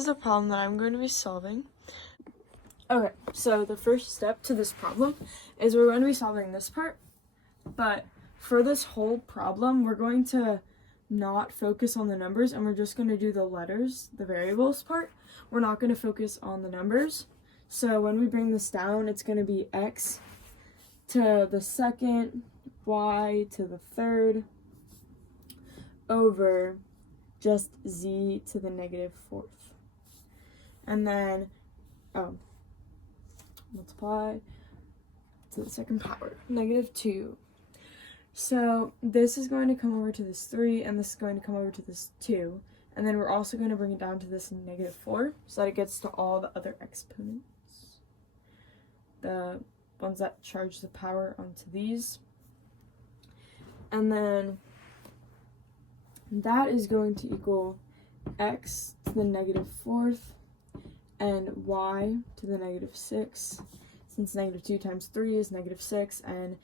This is a problem that I'm going to be solving. Okay, so the first step to this problem is we're going to be solving this part, but for this whole problem, we're going to not focus on the numbers and we're just going to do the letters, the variables part. We're not going to focus on the numbers. So when we bring this down, it's going to be x to the second, y to the third, over just z to the negative fourth. And then, multiply to the second power, negative 2. So this is going to come over to this 3, and this is going to come over to this 2. And then we're also going to bring it down to this negative 4, so that it gets to all the other exponents. The ones that charge the power onto these. And then that is going to equal x to the negative 4th and y to the negative 6, since negative 2 times 3 is negative 6 and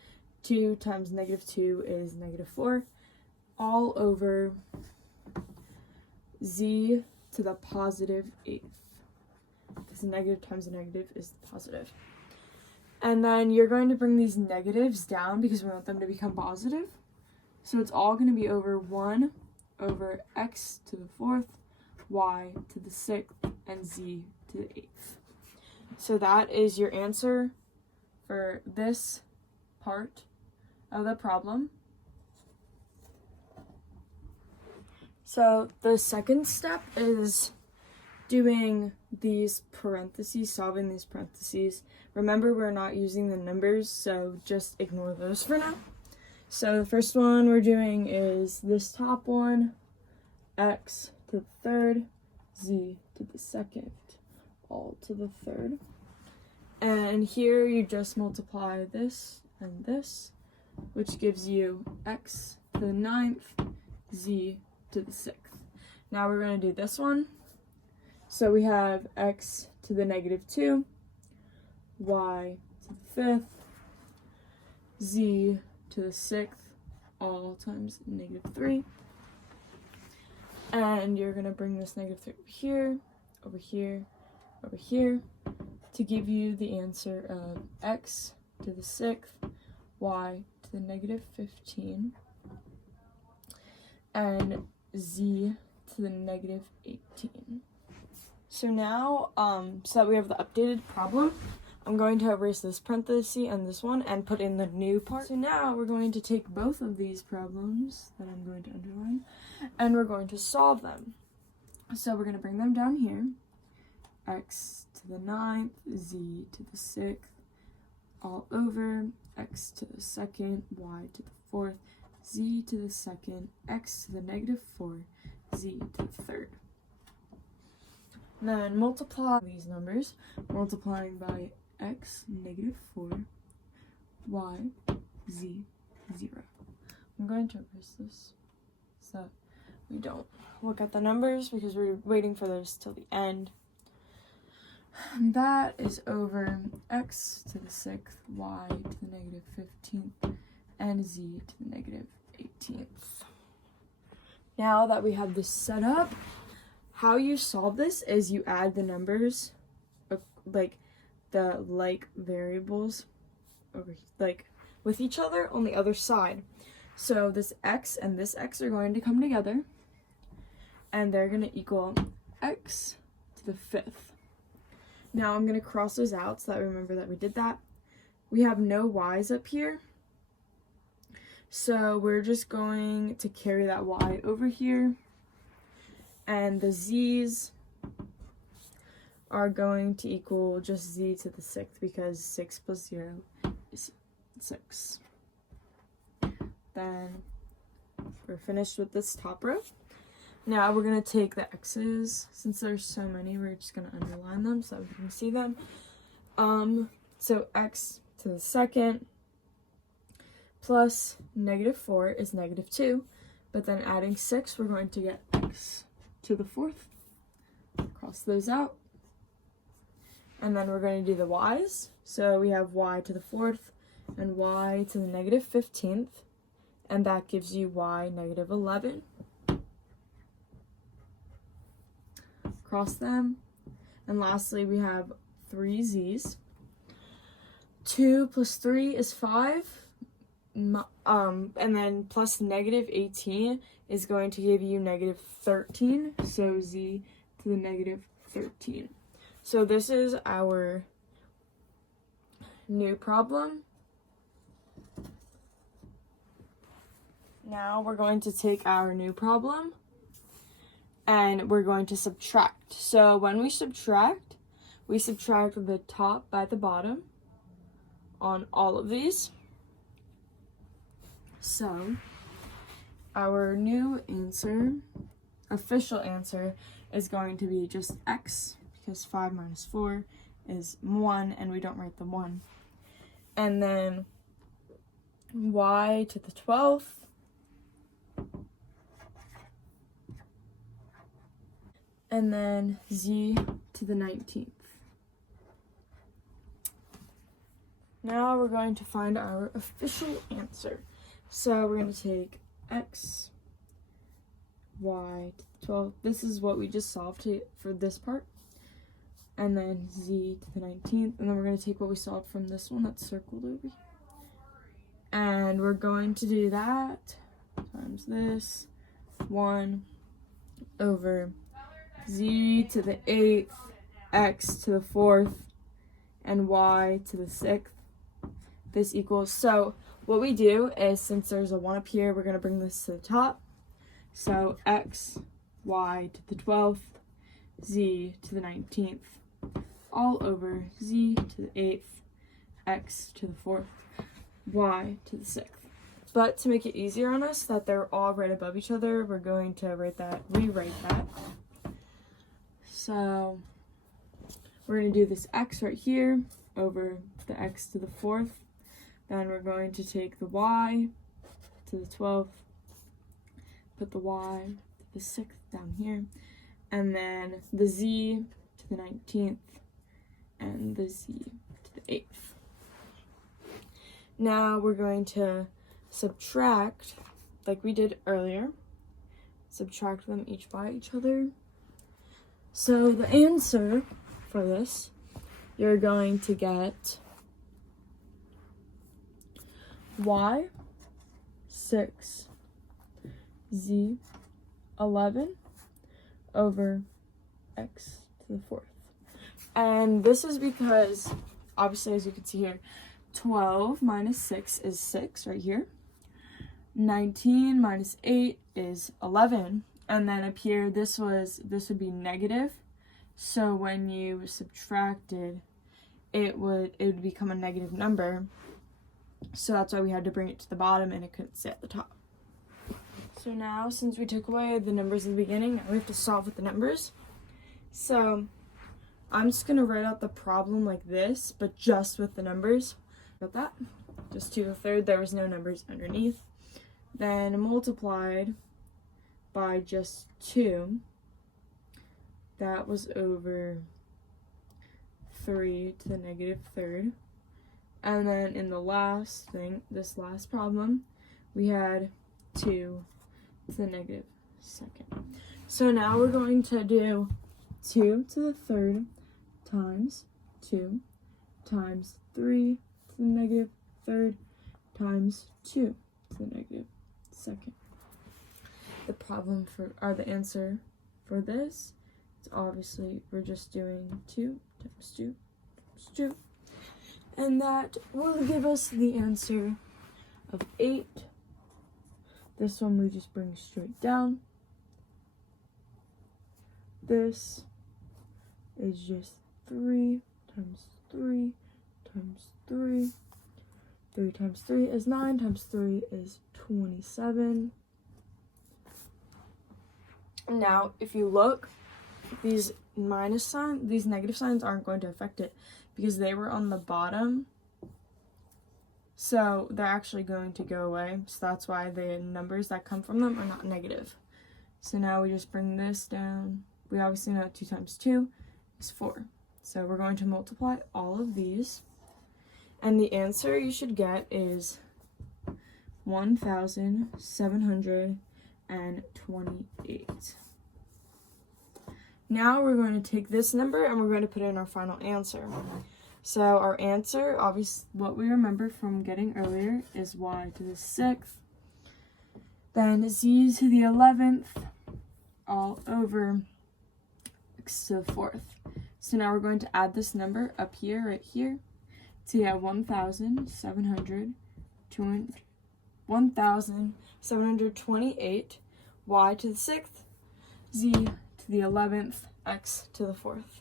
2 times negative 2 is negative 4, all over z to the positive 8th, because the negative times a negative is the positive. And then you're going to bring these negatives down because we want them to become positive. So it's all going to be over 1 over x to the 4th, y to the 6th, and z to the 8th. So that is your answer for this part of the problem. So the second step is doing these parentheses, solving these parentheses. Remember, we're not using the numbers, so just ignore those for now. So the first one we're doing is this top one, x to the third, z to the second, all to the third. And here you just multiply this and this, which gives you x to the 9th, z to the 6th. Now we're going to do this one. So we have x to the negative 2, y to the 5th, z to the 6th, all times negative 3. And you're going to bring this negative 3 over here, over here, over here, to give you the answer of x to the 6th, y to the negative 15, and z to the negative 18. So now, so that we have the updated problem, I'm going to erase this parenthesis and this one and put in the new part. So now we're going to take both of these problems that I'm going to underline and we're going to solve them. So we're going to bring them down here. X to the 9th, z to the 6th, all over x to the 2nd, y to the 4th, z to the 2nd, x to the negative 4, z to the 3rd. Then multiply these numbers, multiplying by x, negative 4, y, z, 0. I'm going to erase this so we don't look at the numbers because we're waiting for those till the end. That is over x to the 6th, y to the negative 15th, and z to the negative 18th. Now that we have this set up, how you solve this is you add the numbers, like the like variables, over like with each other on the other side. So this x and this x are going to come together, and they're going to equal x to the 5th. Now I'm going to cross those out so that I remember that we did that. We have no y's up here, so we're just going to carry that y over here. And the z's are going to equal just z to the 6th because 6 plus 0 is 6. Then we're finished with this top row. Now we're going to take the x's. Since there's so many, we're just going to underline them so we can see them. So x to the 2nd plus negative 4 is negative 2. But then adding 6, we're going to get x to the 4th. Cross those out. And then we're going to do the y's. So we have y to the 4th and y to the negative 15th. And that gives you y negative 11. across them. And lastly, we have 3 z's. 2 plus 3 is 5. And then plus negative 18 is going to give you negative 13. So z to the negative 13. So this is our new problem. Now we're going to take our new problem and we're going to subtract. So when we subtract the top by the bottom on all of these. So our new answer, official answer, is going to be just x, because 5 minus 4 is 1, and we don't write the 1. And then y to the 12th, and then z to the 19th. Now we're going to find our official answer. So we're going to take x, y to the 12th. This is what we just solved for this part. And then z to the 19th. And then we're going to take what we solved from this one that's circled over here. And we're going to do that times this 1 over z to the 8th, x to the 4th, and y to the 6th. This equals, so what we do is, since there's a 1 up here, we're going to bring this to the top. So x, y to the 12th, z to the 19th, all over z to the 8th, x to the 4th, y to the 6th. But to make it easier on us that they're all right above each other, we're going to rewrite that. So we're going to do this x right here over the x to the 4th. Then we're going to take the y to the 12th, put the y to the 6th down here, and then the z to the 19th, and the z to the 8th. Now we're going to subtract, like we did earlier, subtract them each by each other. So the answer for this, you're going to get y 6 z 11 over x to the 4th. And this is because, obviously, as you can see here, 12 minus 6 is 6 right here. 19 minus 8 is 11. And then up here, this would be negative. So when you subtracted, it would become a negative number. So that's why we had to bring it to the bottom and it couldn't sit at the top. So now, since we took away the numbers in the beginning, now we have to solve with the numbers. So I'm just going to write out the problem like this, but just with the numbers. Got that? Just 2 to the 3rd, there was no numbers underneath. Then multiplied by just 2, that was over 3 to the negative 3rd. And then in the last thing, this last problem, we had 2 to the negative 2nd. So now we're going to do 2 to the 3rd times 2 times 3 to the negative 3rd times 2 to the negative 2nd. The answer for this is obviously we're just doing 2 times 2 times 2. And that will give us the answer of 8. This one we just bring straight down. This is just 3 times 3 times 3. 3 times 3 is 9 times 3 is 27. Now, if you look, these negative signs aren't going to affect it because they were on the bottom. So they're actually going to go away. So that's why the numbers that come from them are not negative. So now we just bring this down. We obviously know 2 times 2 is 4. So we're going to multiply all of these. And the answer you should get is 1,728. Now we're going to take this number and we're going to put in our final answer. So our answer, obviously, what we remember from getting earlier is y to the 6th, then z to the 11th, all over x to the 4th. So now we're going to add this number up here, right here. So you have 1,728, y to the 6th, z to the 11th, x to the 4th.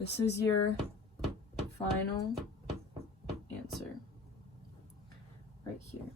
This is your final answer right here.